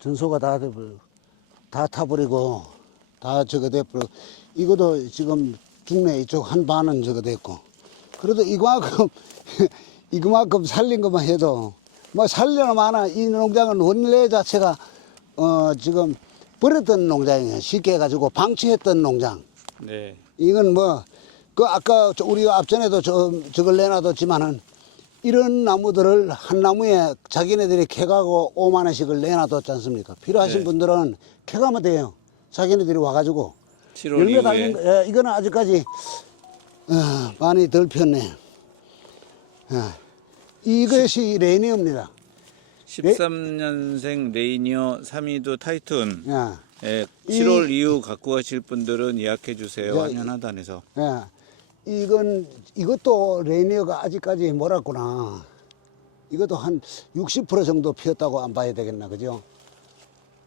전소가 다 돼버리고, 다 타버리고, 다 저거 돼버리고, 이것도 지금 중내 이쪽 한 반은 저거 됐고. 그래도 이만큼, 이만큼 살린 것만 해도, 뭐 살려나 마나 이 농장은 원래 자체가, 지금 버렸던 농장이에요. 쉽게 해가지고 방치했던 농장. 네. 이건 뭐, 그 아까 우리가 앞전에도 저걸 내놔뒀지만은, 이런 나무들을 한 나무에 자기네들이 캐가고 5만 원씩을 내놔뒀지 않습니까? 필요하신 네. 분들은 캐가면 돼요. 자기네들이 와가지고. 7월 열매 이후에 달린 거, 예, 이거는 아직까지 많이 덜 폈네. 이것이 레니어입니다. 13년생 레이니어 3위도 타이툰. 예, 예, 7월 이후 갖고 가실 분들은 예약해 주세요. 한연하단에서. 예. 이것도 레니어가 아직까지 몰았구나. 이것도 한 60% 정도 피었다고 안 봐야 되겠나, 그죠?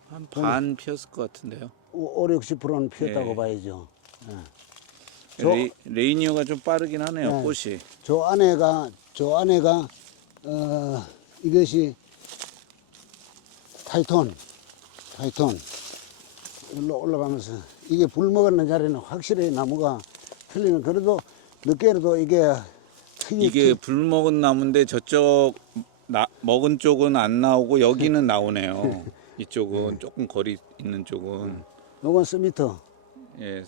한 반 피었을 것 같은데요. 5, 60%는 피었다고 네. 봐야죠. 예. 레이니어가 좀 빠르긴 하네요. 네. 꽃이. 저 안에가 이것이 타이톤 일로 올라가면서 이게 불 먹었는 자리는 확실히 나무가 틀리는. 그래도 늦게라도 이게 불 먹은 나무인데 저쪽 먹은 쪽은 안 나오고 여기는 나오네요. 이쪽은 조금 거리 있는 쪽은. 요건 스미터 예,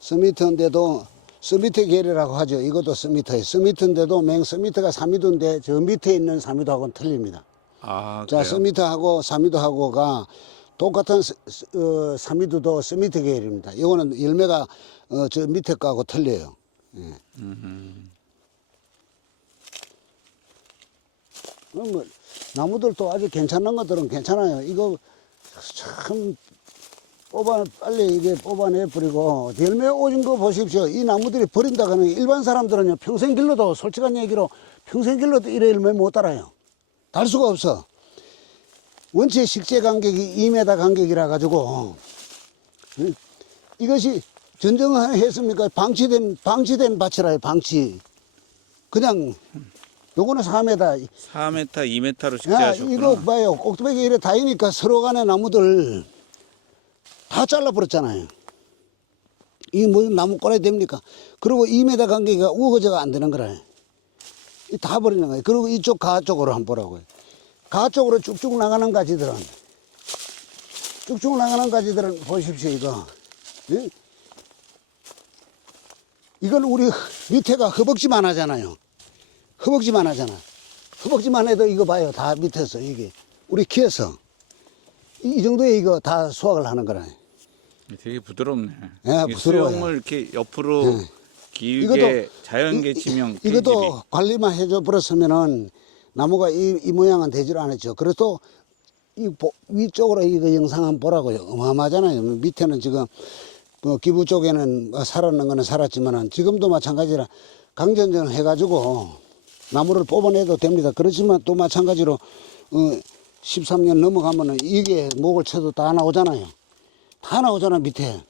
스미터인데도 스미터 계열이라고 하죠. 이것도 스미터예요. 스미터인데도 맹 스미터가 3미도인데 저 밑에 있는 3미도하고는 틀립니다. 아, 자, 그래요? 스미터하고 3미도하고가 똑같은 3미도도 스미터 계열입니다. 이거는 열매가 저 밑에 거하고 틀려요. 예. 뭐 나무들도 아주 괜찮은 것들은 괜찮아요. 이거 참 빨리 이게 뽑아내버리고 열매 오진 거 보십시오. 이 나무들이 버린다고 하면 일반 사람들은요 평생 길러도 솔직한 얘기로 평생 길러도 이래 열매 못 달아요. 달 수가 없어. 원체 식재 간격이 2m 간격이라 가지고 이것이 전정했습니까? 방치된 밭이라요. 방치. 그냥 요거는 4m. 4m, 2m로 야, 식재하셨구나. 이거 봐요. 꼭두배기 이래 다니니까 서로 간의 나무들 다 잘라버렸잖아요. 이 뭐 나무 꼬라야 됩니까? 그리고 2m 간격이 우거져가 안 되는 거라. 다 버리는 거예요. 그리고 이쪽 가 쪽으로 한번 보라고요. 가 쪽으로 쭉쭉 나가는 가지들은 보십시오. 이거. 예? 이건 우리 밑에가 허벅지만 하잖아요. 허벅지만 해도 이거 봐요. 다 밑에서 이게 우리 키에서 이 정도에 이거 다 수확을 하는 거라. 되게 부드럽네. 예, 이게 부드러워요. 수영을 이렇게 옆으로 예. 길게 자연계 치명 이것도 관리만 해줘 버렸으면은 나무가 이 모양은 되질 않았죠. 그래도 이 위쪽으로 이거 영상 한번 보라고요. 어마어마하잖아요. 밑에는 지금 뭐 기부 쪽에는 살았는 거는 살았지만은 지금도 마찬가지라 강전전 해가지고 나무를 뽑아내도 됩니다. 그렇지만 또 마찬가지로 13년 넘어가면은 이게 목을 쳐도 다 나오잖아요. 다 나오잖아. 밑에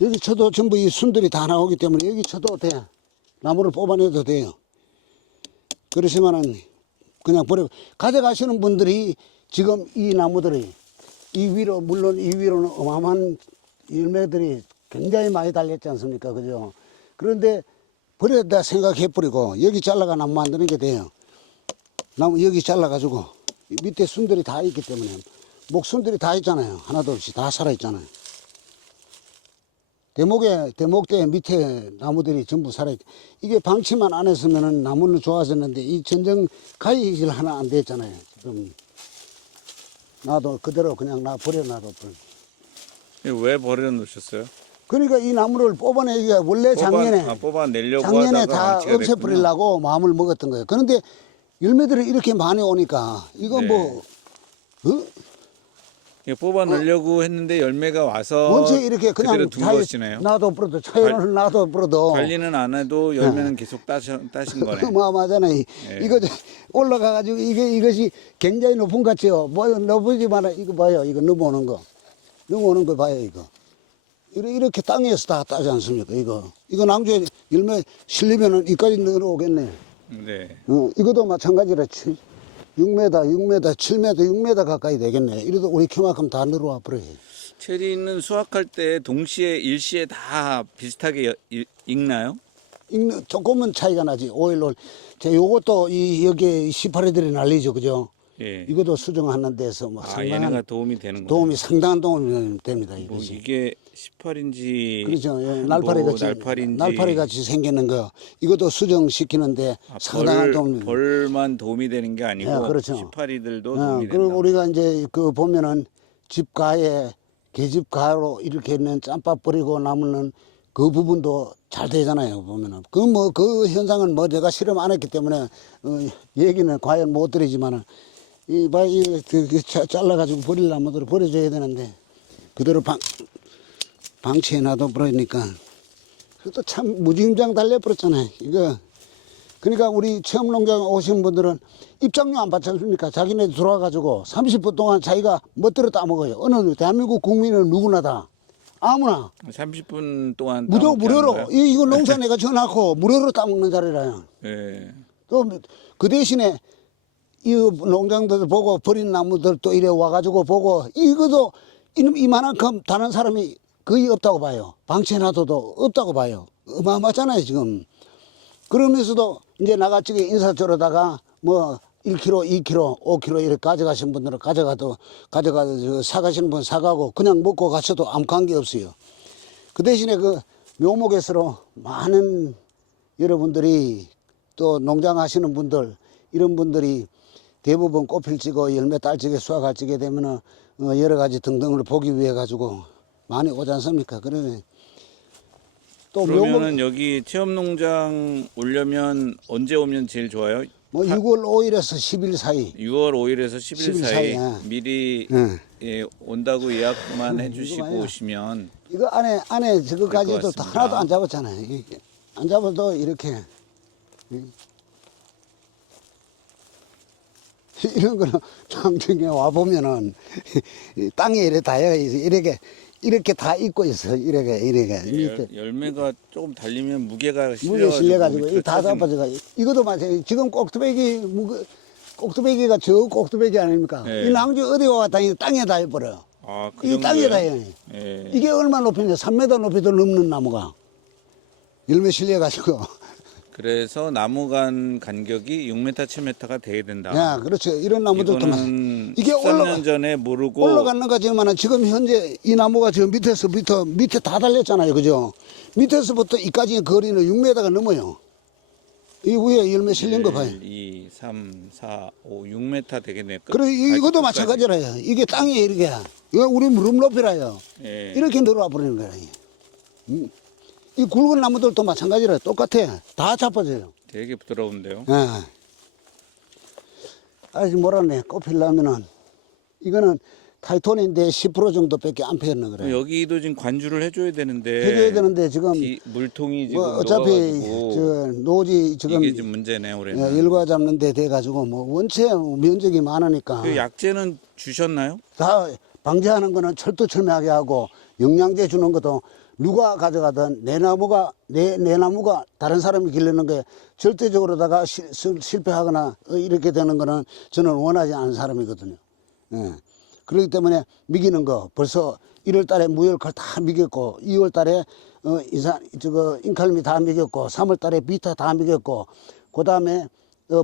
여기 쳐도 전부 이 순들이 다 나오기 때문에 여기 쳐도 돼. 나무를 뽑아내도 돼요. 그러시면은 그냥 버리고 가져가시는 분들이 지금 이 나무들이 물론 이 위로는 어마어마한 열매들이 굉장히 많이 달렸지 않습니까? 그죠? 그런데 버렸다 생각해 버리고 여기 잘라가 나무 만드는 게 돼요. 나무 여기 잘라가지고 밑에 순들이 다 있기 때문에 목순들이 다 있잖아요. 하나도 없이 다 살아있잖아요. 대목대 밑에 나무들이 전부 살아있. 이게 방치만 안 했으면은 나무는 좋아졌는데 이 전정 가위질 하나 안 됐잖아요. 지금 나도 그대로 그냥 버려놔도. 왜 버려 놓으셨어요? 그러니까 이 나무를 뽑아내기가 원래 뽑아내려고 작년에 하다가 다 방치가 됐군요. 없애버리려고 마음을 먹었던 거예요. 그런데 열매들이 이렇게 많이 오니까 이건 네. 뭐 이거 뽑아내려고 했는데 열매가 와서 원체 이렇게 그냥 그대로 둔 것이네요. 놔도 뿌려도 차이는 놔도 뿌려도 관리는 안 해도 열매는 계속 따신 거네. 어마어마하잖아요. 이거 올라가가지고 이것이 굉장히 높은 것 같죠. 뭐 높으지만 이거 봐요. 이거 넘어오는 거 봐요. 이거 이렇게 땅에서 다 따지 않습니까? 이거 낭주에 열매 실리면은 이까지 늘어오겠네. 네. 이것도 마찬가지라 6m, 7m, 6m 가까이 되겠네. 이래도 우리 키만큼 다 늘어와 버려요. 체리는 수확할 때 동시에 일시에 다 비슷하게 익나요? 조금은 차이가 나지. 오일로. 제 요것도 여기에 18회들이 날리죠. 그죠? 예. 이것도 수정하는 데서 뭐 얘네가 도움이 되는 도움이 상당한 도움이 됩니다. 뭐 이것이. 이게 18인지 그렇죠. 예, 날파리 같이 생기는 거. 이것도 수정시키는데 상당한 도움이. 벌만 도움이 되는 게 아니고 예, 그렇죠. 18이들도 도움이 된다. 그리고 우리가 이제 그 보면은 집 가에 계집 가로 이렇게 있는 짬밥 버리고 남는 그 부분도 잘 되잖아요. 보면은 그 현상은 뭐 내가 실험 안 했기 때문에 얘기는 과연 못 드리지만은 잘라가지고 버릴 나무들을 버려줘야 되는데 그대로 방치해 놔둬 버리니까 그것도 참 무지임장 달려버렸잖아요. 이거 그러니까 우리 체험농장 오신 분들은 입장료 안 받지 않습니까? 자기네 들어와가지고 30분 동안 자기가 멋대로 따먹어요. 어느 대한민국 국민은 누구나 다 아무나 30분 동안 무료로 이거 농사 내가 져놓고 무료로 따먹는 자리라요. 예. 또 그 대신에 이 농장들 보고 버린 나무들 또 이래 와가지고 보고 이것도 이만큼 다른 사람이 거의 없다고 봐요. 방치해놔도 없다고 봐요. 어마어마하잖아요 지금. 그러면서도 이제 나가찌개 인사조로다가 뭐 1kg, 2kg, 5kg 이렇게 가져가신 분들은 가져가도 사가시는 분 사가고 그냥 먹고 가셔도 아무 관계 없어요. 그 대신에 그 묘목에서로 많은 여러분들이 또 농장 하시는 분들 이런 분들이 대부분 꽃필지고 열매 딸지게 수확할 지게 되면은 여러 가지 등등을 보기 위해 가지고 많이 오지 않습니까? 그러네. 또 그러면은 여기 체험농장 오려면 언제 오면 제일 좋아요? 뭐 6월 5일에서 10일 사이. 6월 5일에서 10일 사이 미리 예. 예, 온다고 예약만 해주시고 봐요. 오시면 이거 안에 저거까지도 같습니다. 하나도 안 잡았잖아요. 이게 안 잡아도 이렇게 이런 거는 장중에 와 보면은 땅에 이래 다여 이렇게 다 있고 있어. 이렇게 밑에 열매가 조금 달리면 무게가 물에 실려가지고 밑으로 다 잡아져가. 이것도 마찬가지. 지금 꼭두배기가 저 꼭두배기 아닙니까? 네. 이 낭주 어디 와다니 땅에 다 해버려. 그 이 땅에 다 해. 예. 이게 얼마 높이냐? 3m 높이도 넘는 나무가 열매 실려가지고. 그래서 나무 간 간격이 6m, 7m가 돼야 된다. 야, 그렇죠. 이런 나무들도 이거는 이게 13년 전에 모르고 올라가는 거지만 지금 현재 이 나무가 저 밑에 다 달렸잖아요. 그죠? 밑에서부터 이까지 거리는 6m가 넘어요. 이 위에 열매 실린 거 봐요. 1, 2, 3, 4, 5, 6m 되겠네요. 그리고 이것도 마찬가지라요. 이게 땅에 이렇게. 이거 우리 무릎 높이라요. 예. 이렇게 늘어와 버리는 거예요. 이 굵은 나무들도 마찬가지라요. 똑같아. 다 잡아져요. 되게 부드러운데요. 예. 아직 뭐라네. 꽃피려면은 이거는 타이톤인데 10% 정도밖에 안 피었나 그래요. 여기도 지금 관주를 해줘야 되는데 해줘야 되는데 지금 물통이 지금 뭐 어차피 녹아가지고 저 노지 지금 이게 좀 문제네 올해는. 일과 잡는 데 돼가지고 뭐 원체 면적이 많으니까 그 약재는 주셨나요? 다 방제하는 거는 철두철미하게 하고 영양제 주는 것도 누가 가져가든 내 나무가 다른 사람이 기르는 게 절대적으로다가 실패하거나 이렇게 되는 거는 저는 원하지 않는 사람이거든요. 예. 그렇기 때문에 미기는 거 벌써 1월 달에 무열칼 다 미겼고 2월 달에 인칼미 다 미겼고 3월 달에 비타 다 미겼고 그다음에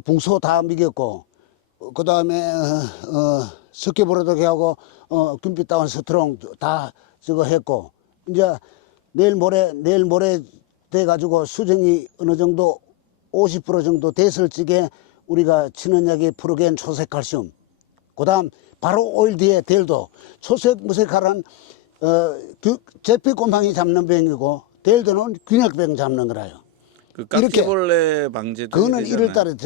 붕소 다 미겼고 그다음에 석회보로도기 하고 금빛다운 스트롱 다 저거 했고 이제 내일 모레 돼 가지고 수정이 어느 정도 50% 정도 됐을 적에 우리가 친원약이 프로겐 초색칼슘 그다음 바로 5일 뒤에 델도 초색 무색칼은 제피곰팡이 잡는 병이고 델도는 균역병 잡는 거라요. 그 깍지벌레 방제도 그거는 되잖아요. 1월 달에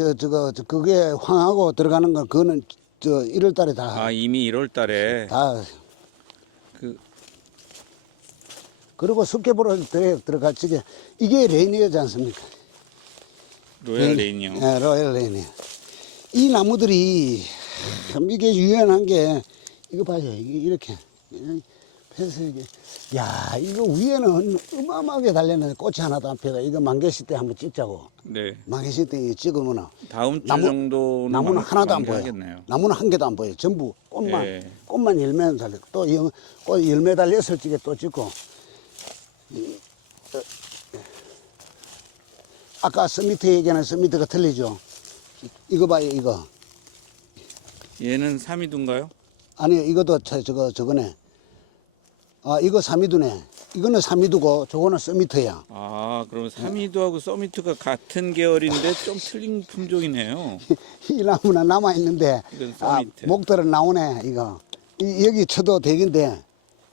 그게 황하고 들어가는 건 그거는 1월 달에 다 이미 1월 달에 다 그 그리고 석회보로 들어갈 적에 이게 레인이지 않습니까? 로얄 레인이요. 네, 로얄 레인이요. 이 나무들이 참 이게 유연한 게 이거 봐요. 이게 이렇게 패서 이게 야, 이거 위에는 어마어마하게 달렸는데 꽃이 하나도 안 펴가. 이거 만개시 때 한번 찍자고. 네. 만개시 때 찍으면 다음 주 나무- 정도는 나무는 하나도 안 보여. 하겠네요. 나무는 한 개도 안 보여. 전부 꽃만, 예. 꽃만 열매는 달려. 또 꽃 열매 달렸을 적에 또 찍고. 아까 서미트 얘기하는 서미트가 틀리죠. 이거 봐요, 이거. 얘는 삼이두인가요? 아니, 이것도 저거네. 아, 이거 삼이두네. 이거는 삼이두고, 저거는 서미트야. 아, 그럼 삼이두하고 서미트가 같은 계열인데 좀 틀린 품종이네요. 이 나무는 남아있는데, 이건 아, 서미트. 목들은 나오네, 이거. 여기 쳐도 되긴데,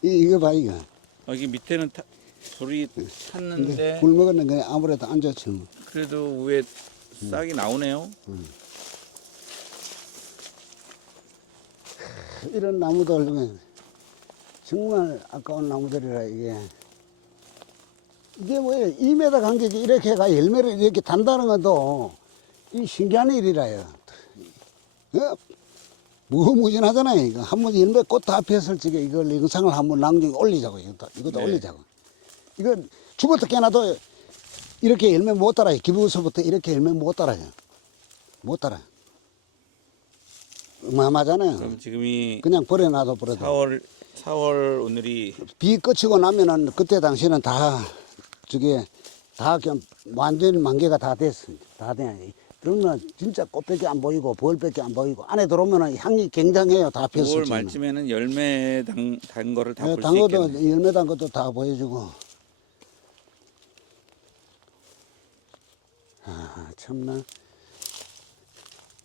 이거 봐, 이거. 여기 밑에는 돌이 탔는데 굴 먹었는 게 아무래도 안 좋지. 뭐. 그래도 위에 싹이 나오네요. 이런 나무들 정말 아까운 나무들이라 이게 뭐예요? 2m 간격이 이렇게 가 열매를 이렇게 단다는 것도 이 신기한 일이라요. 무궁무진하잖아요. 이거 한번 열매 꽃 다 폈을 적에 이걸 영상을 한번 낭중에 올리자고. 이것도 네. 올리자고. 이거 죽어도 깨나도 이렇게 열매 못 따라요. 기부서부터 이렇게 열매 못 따라요. 못 따라요. 어마어마하잖아요. 그럼 지금이 그냥 버려놔도 버려도. 4월 오늘이 비 끝이고 나면은 그때 당시는 다 저게 다 그냥 완전히 만개가 다 됐습니다. 다 돼. 그러면 진짜 꽃밖에 안 보이고 벌밖에 안 보이고 안에 들어오면은 향이 굉장해요. 다 폈을 5월 적에는. 말쯤에는 열매 단 거를 다 볼 수 단 것도 있겠네요. 열매 단 것도 다 보여주고. 아 참나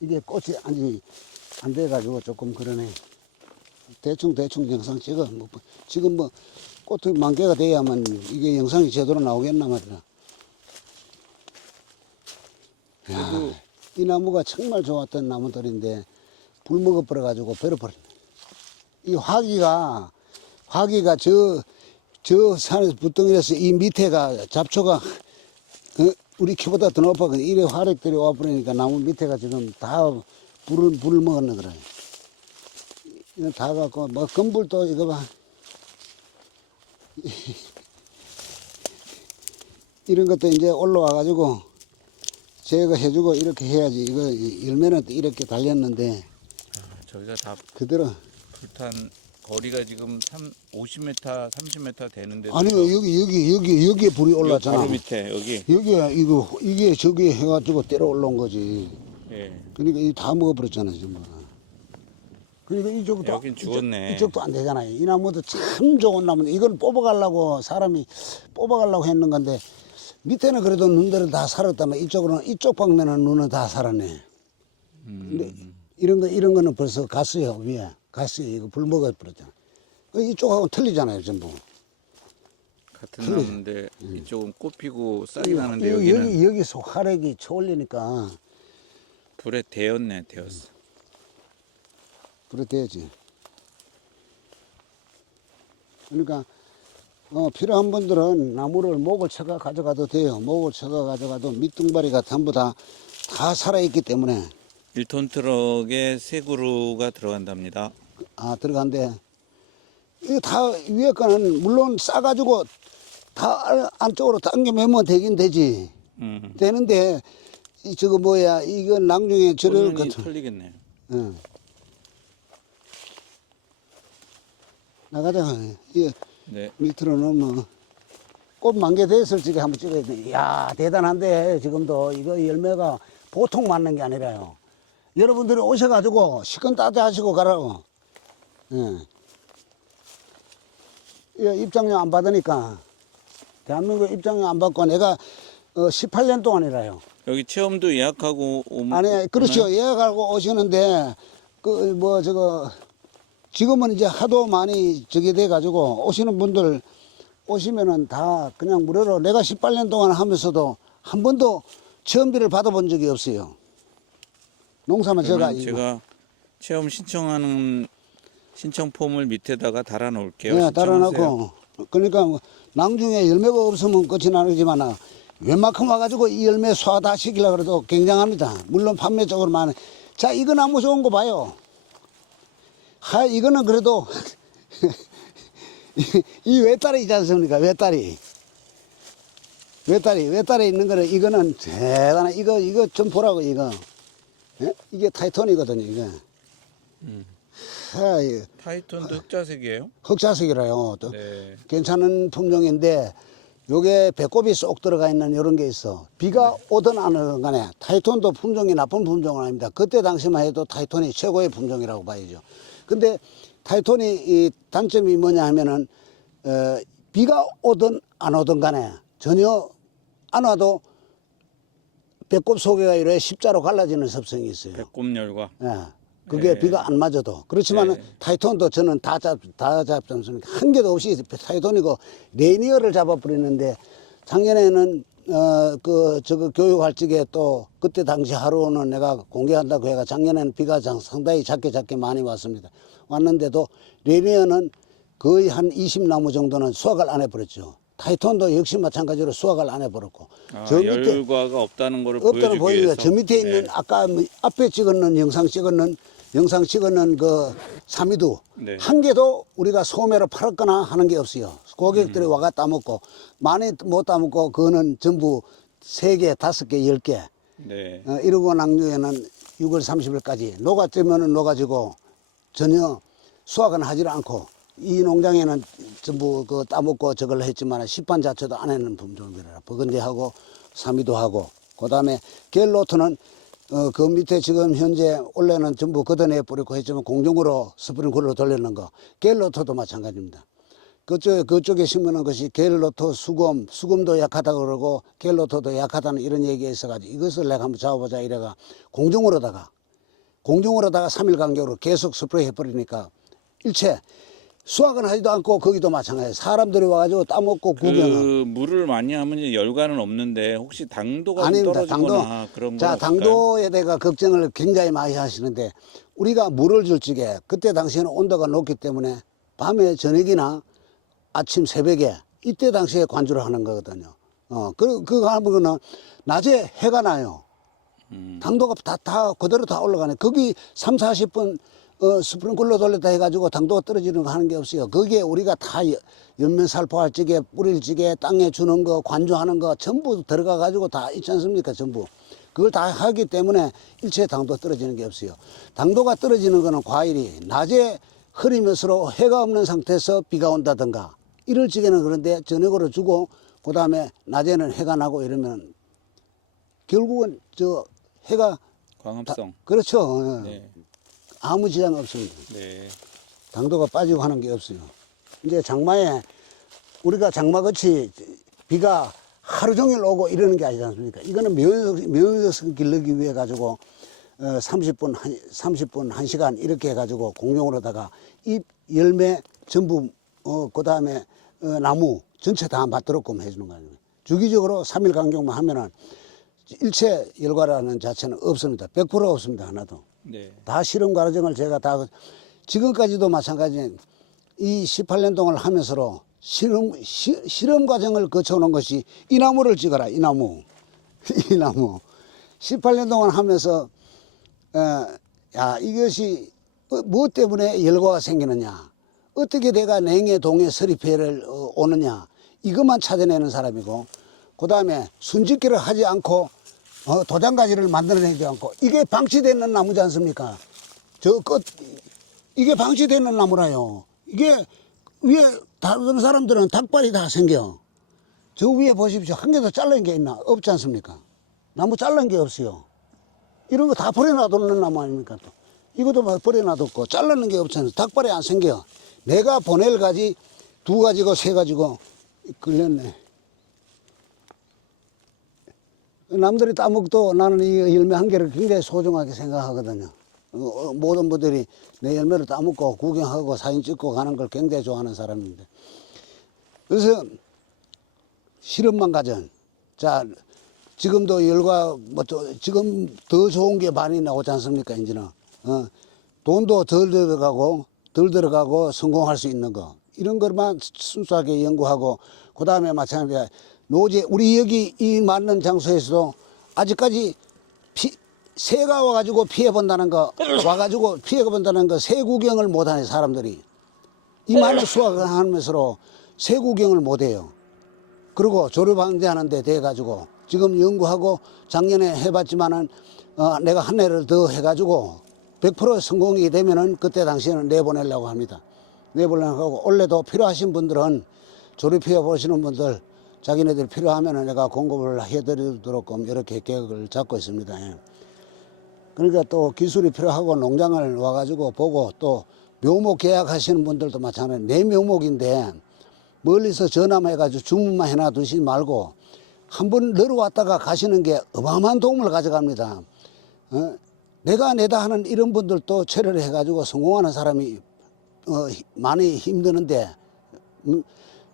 이게 꽃이 아니 안 돼가지고 조금 그러네. 대충 영상 찍어. 뭐, 지금 뭐 꽃이 만개가 돼야만 이게 영상이 제대로 나오겠나 말이야. 그래도 이 나무가 정말 좋았던 나무들인데 불 먹어버려 가지고 버려버렸네. 이 화기가 저 산에서 부덩이라서 이 밑에가 잡초가 우리 키보다 더 높아. 이래 화력들이 와버리니까 나무 밑에가 지금 다 불을 먹었네 그래. 이거 다 갖고 뭐 건불도 이거 봐. 이런 것도 이제 올라와 가지고 제거해주고 이렇게 해야지. 이거 열매는 이렇게 달렸는데 저기가 다 그대로. 불탄 거리가 지금 50m, 30m 되는데 아니요 여기에 불이 올랐잖아. 바로 밑에 여기. 이게 저기 해가지고 때려 올라온 거지. 예. 그러니까 이 다 먹어버렸잖아 지금. 그러니까 이쪽도 여긴 죽었네. 이쪽도 안 되잖아요. 이 나무도 참 좋은 나무인데 이걸 뽑아가려고 사람이 뽑아가려고 했는 건데 밑에는 그래도 눈들은 다 살았다면 이쪽 방면은 눈은 다 살았네. 근데 이런 거는 벌써 갔어요. 위에 갔어요. 이거 불 먹어버렸잖아. 이쪽하고는 틀리잖아요 전부. 같은 나무인데 이쪽은 꽃 피고 싹이 나는데 여기는 여기서 화력이 쳐올리니까 불에 데었네. 그래 돼야지. 그러니까 필요한 분들은 나무를 목을 쳐가 가져가도 돼요. 목을 쳐가 가져가도 밑둥바리가 전부 다 살아있기 때문에 1톤 트럭에 3그루가 들어간답니다. 들어간대. 이거 다 위에 거는 물론 싸가지고 다 안쪽으로 당겨 매면 되긴 되지. 되는데 저거 뭐야 이거 낭중에 저럴 꽃눈이 것 털리겠네요. 응. 나가자. 이 네. 밑으로 넣으면 꽃 만개 됐을 적에 한번 찍어야 돼. 이야 대단한데 지금도 이거 열매가 보통 맞는 게 아니라요. 여러분들이 오셔가지고 시건 따뜻하시고 가라고. 예. 이 입장료 안 받으니까 대한민국 입장료 안 받고 내가 18년 동안이라요. 여기 체험도 예약하고 오면 아니 그렇죠. 예약하고 오시는데 지금은 이제 하도 많이 저게 돼 가지고 오시는 분들 오시면은 다 그냥 무료로 내가 18년 동안 하면서도 한 번도 체험비를 받아본 적이 없어요. 농사만 제가 체험 신청하는 신청 폼을 밑에다가 달아 놓을게요. 네, 달아놓고 그러니까 뭐 낭중에 열매가 없으면 끝이 나지만 웬만큼 와가지고 이 열매 소화 다 시키려고 해도 굉장합니다. 물론 판매 쪽으로만. 자, 이거 나무 좋은 거 봐요. 이거는 그래도 이 외다리 있지 않습니까? 외다리. 외다리 있는 거는 이거는 대단한, 이거 좀 보라고, 이거. 예? 이게 타이톤이거든요, 이게. 아, 이 타이톤도 흑자색이에요? 흑자색이라요. 또 네. 괜찮은 품종인데, 요게 배꼽이 쏙 들어가 있는 이런 게 있어. 비가 오든 안 오든 간에 타이톤도 품종이 나쁜 품종은 아닙니다. 그때 당시만 해도 타이톤이 최고의 품종이라고 봐야죠. 근데 타이톤이 이 단점이 뭐냐 하면은, 비가 오든 안 오든 간에 전혀 안 와도 배꼽 소개가 이래 십자로 갈라지는 습성이 있어요. 배꼽열과. 예. 그게 네. 비가 안 맞아도. 그렇지만 네. 타이톤도 저는 다 잡지 않습니까? 한 개도 없이 타이톤이고 레니어를 잡아버리는데 작년에는 저거 교육할 적에 또 그때 당시 하루는 내가 공개한다고 해가 작년에는 비가 상당히 작게 많이 왔습니다. 왔는데도 레니어는 거의 한 20나무 정도는 수확을 안 해버렸죠. 타이톤도 역시 마찬가지로 수확을 안 해버렸고. 아, 저 밑에 열과가 없다는 거를 없다는 보여주기 보여줘요. 위해서. 저 밑에 있는 네. 아까 앞에 찍었는 영상 찍었는 그 사미두 네. 한 개도 우리가 소매로 팔았거나 하는 게 없어요. 고객들이 와가 따먹고 많이 못 따먹고 그거는 전부 3개, 5개, 10개 네. 이러고 낭류에는 6월 30일까지 녹아뜨면은 녹아지고 전혀 수확은 하지 않고 이 농장에는 전부 그 따먹고 저걸 했지만 시판 자체도 안 하는 품종이라 버건디하고 사미도 하고 그다음에 겔로트는 그 밑에 지금 현재 원래는 전부 걷어내 버리고 했지만 공중으로 스프링클러로 돌리는 거 겔로트도 마찬가지입니다. 그쪽에 심는 것이 겔로트 수금도 약하다고 그러고 겔로트도 약하다는 이런 얘기가 있어가지고 이것을 내가 한번 잡아보자 이래가 공중으로다가 3일 간격으로 계속 스프레이 해버리니까 일체 수확은 하지도 않고 거기도 마찬가지예요. 사람들이 와가지고 따먹고 구경을. 그 물을 많이 하면 이제 열과는 없는데 혹시 당도가 좀 아닙니다. 떨어지거나 그런 자, 건 없을까요? 당도에 대해 걱정을 굉장히 많이 하시는데 우리가 물을 줄 적에 그때 당시에는 온도가 높기 때문에 밤에 저녁이나 아침 새벽에 이때 당시에 관주를 하는 거거든요. 그거 하면은 낮에 해가 나요. 당도가 다 그대로 다 올라가네. 거기 3, 40분 스프링클러 돌렸다 해가지고 당도가 떨어지는 거 하는 게 없어요. 거기에 우리가 다 옆면 살포할 적에 뿌릴 적에 땅에 주는 거 관주하는 거 전부 들어가 가지고 다 있지 않습니까? 전부 그걸 다 하기 때문에 일체 당도 떨어지는 게 없어요. 당도가 떨어지는 거는 과일이 낮에 흐리면서 해가 없는 상태에서 비가 온다든가 이럴 적에는 그런데 저녁으로 주고 그 다음에 낮에는 해가 나고 이러면 결국은 저 해가 광합성. 그렇죠. 네. 아무 지장 없습니다. 네. 당도가 빠지고 하는 게 없어요. 이제 장마에 우리가 장마같이 비가 하루 종일 오고 이러는 게 아니지 않습니까? 이거는 면역성 길러기 위해 가지고 30분, 1시간 이렇게 해가지고 공룡으로다가 잎, 열매 전부 그 다음에 나무 전체 다 맞도록끔 해주는 거 아닙니까? 주기적으로 3일 간격만 하면은 일체 열과라는 자체는 없습니다. 100% 없습니다. 하나도. 네. 다 실험 과정을 제가 다 지금까지도 마찬가지 이 18년 동안 하면서로 실험 과정을 거쳐오는 것이 이 나무를 찍어라. 이 나무 18년 동안 하면서 야 이것이 무엇 때문에 열과가 생기느냐 어떻게 내가 냉해 동해 서리폐를 오느냐 이것만 찾아내는 사람이고 그 다음에 순짓기를 하지 않고 도장가지를 만들어내지 않고 이게 방치되는 나무지 않습니까? 저 끝 이게 방치되는 나무라요. 이게 위에 다른 사람들은 닭발이 다 생겨. 저 위에 보십시오. 한 개도 잘린 게 있나? 없지 않습니까? 나무 잘린 게 없어요. 이런 거 다 버려놔두는 나무 아닙니까? 또 이것도 버려놔뒀고 잘라는 게 없지 않습니까? 닭발이 안 생겨. 내가 보낼 가지 2가지고 3가지고 걸렸네. 남들이 따먹도 나는 이 열매 한 개를 굉장히 소중하게 생각하거든요. 모든 분들이 내 열매를 따먹고 구경하고 사진 찍고 가는 걸 굉장히 좋아하는 사람인데. 그래서 실험만 가전. 자, 지금도 열과 지금 더 좋은 게 많이 나오지 않습니까? 이제는 돈도 덜 들어가고 성공할 수 있는 거 이런 것만 순수하게 연구하고 그 다음에 마찬가지로 노제 우리 여기 이 맞는 장소에서도 아직까지 새가 와가지고 피해 본다는 거 와가지고 피해 본다는 거 새 구경을 못하네 사람들이. 이만한 수확을 하면서 새 구경을 못 해요. 그리고 조류방제하는데 돼가지고 지금 연구하고 작년에 해봤지만은 내가 한 해를 더 해가지고 100% 성공이 되면은 그때 당시에는 내보내려고 합니다. 내보내려고 하고 올해도 필요하신 분들은 조류피해 보시는 분들 자기네들 필요하면은 내가 공급을 해드리도록 이렇게 계획을 잡고 있습니다. 예. 그러니까 또 기술이 필요하고 농장을 와가지고 보고 또 묘목 계약하시는 분들도 마찬가지예요. 내 묘목인데 멀리서 전화만 해가지고 주문만 해놔 두시지 말고 한번 내려왔다가 가시는 게 어마어마한 도움을 가져갑니다. 내가 내다 하는 이런 분들도 체를 해가지고 성공하는 사람이 많이 힘드는데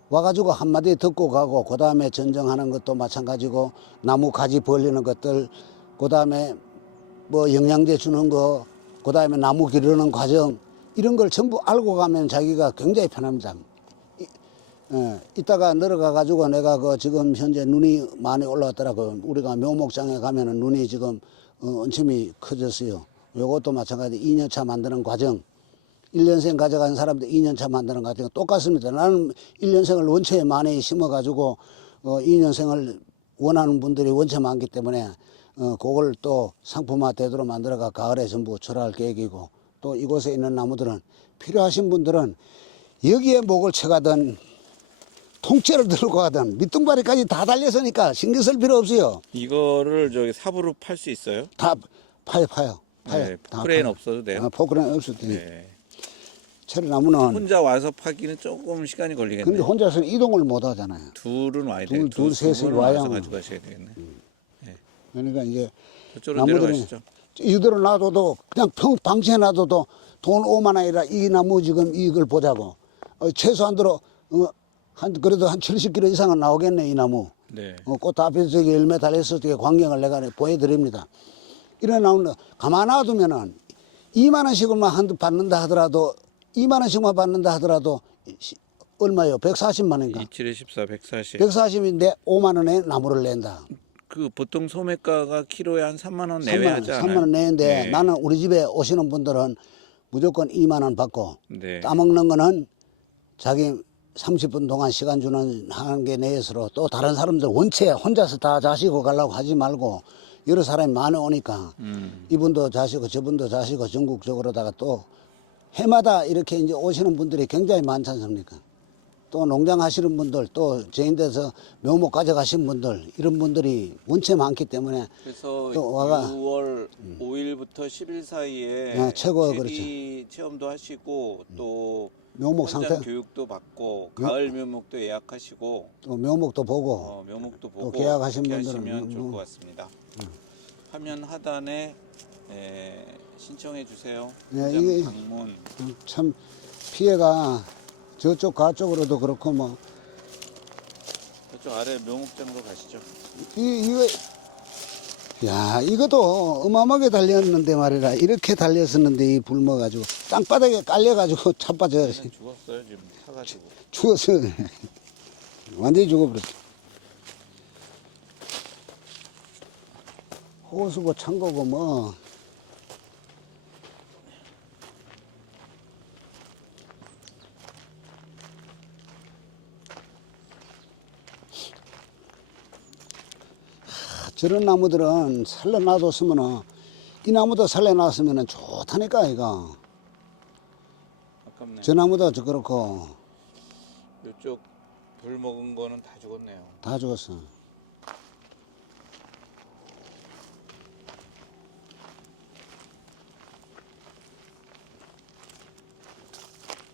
와가지고 한마디 듣고 가고 그 다음에 전정하는 것도 마찬가지고 나무 가지 벌리는 것들 그 다음에 뭐 영양제 주는 거 그 다음에 나무 기르는 과정 이런 걸 전부 알고 가면 자기가 굉장히 편합니다. 이따가 내려가 가지고 내가 그 지금 현재 눈이 많이 올라왔더라고요. 우리가 묘목장에 가면은 눈이 지금 엄청이 커졌어요. 요것도 마찬가지 2년차 만드는 과정. 1년생 가져간 사람들 2년차 만드는 과정 똑같습니다. 나는 1년생을 원체에 많이 심어 가지고 2년생을 원하는 분들이 원체 많기 때문에 그걸 또 상품화 되도록 만들어가 가을에 전부 철할 계획이고 또 이곳에 있는 나무들은 필요하신 분들은 여기에 목을 쳐가든 통째를 들고 가든 밑둥바리까지 다 달렸으니까 신경 쓸 필요 없어요. 이거를 저기 삽으로 팔 수 있어요? 다 파요. 네, 다 포크레인 파요. 없어도 돼요? 포크레인 없어도 돼요. 네. 체리나무는 혼자 와서 파기는 조금 시간이 걸리겠네요. 근데 혼자서 이동을 못 하잖아요. 둘은 와야 돼요. 둘, 셋이 와서 와야 가져가셔야 되겠네. 그러니까 이제 저쪽으로 나무들이 내려가시죠. 이대로 놔둬도 그냥 방치해 놔둬도 돈 5만 원이라 이 나무 지금 이걸 보자고 최소한 들어 그래도 한 70kg 이상은 나오겠네 이 나무. 네. 꽃 앞에서 저기 열매 달렸을 때 광경을 내가 보여드립니다. 이런 나무는 가만 놔두면은 2만 원씩만 한두 받는다 하더라도 2만 원씩만 받는다 하더라도 얼마요? 140만 원인가? 27에 14, 140. 140인데 5만 원에 나무를 낸다. 그 보통 소매가가 키로에 한 3만 원 내외 하지 않아요? 3만 원 내는데 네. 나는 우리 집에 오시는 분들은 무조건 2만 원 받고 네. 따먹는 거는 자기 30분 동안 시간 주는 하는 게 내에서로 또 다른 사람들 원체 혼자서 다 자시고 가려고 하지 말고 여러 사람이 많이 오니까 이분도 자시고 저분도 자시고 전국적으로다가 또 해마다 이렇게 이제 오시는 분들이 굉장히 많지 않습니까? 또 농장 하시는 분들 또 저인데서 묘목 가져가신 분들 이런 분들이 원체 많기 때문에 그래서 또 와가 6월 5일부터 10일 사이에 네, 최고 체리 체험도 하시고 또 묘목 현장 상태 교육도 받고 가을 묘목도 예약하시고 또 묘목도 보고 묘목도 보고 계약하신 그렇게 분들은 하시면 좋을 것 같습니다. 화면 하단에 신청해 주세요. 네, 현장 이게- 방문. 참 피해가 저쪽 가쪽으로도 그렇고 뭐 저쪽 아래 묘목장으로 가시죠. 이거 야 이것도 어마어마하게 달렸는데 말이라 이렇게 달렸었는데 이 굶어가지고 땅바닥에 깔려가지고 자빠져 죽었어요 지금 타가지고. 죽었어 완전히 죽어버렸어. 호수고 창고고 뭐 저런 나무들은 살려놔뒀으면은 이 나무도 살려놨으면은 좋다니까 이거. 아깝네. 저 나무도 저 그렇고 이쪽 불 먹은 거는 다 죽었네요. 다 죽었어.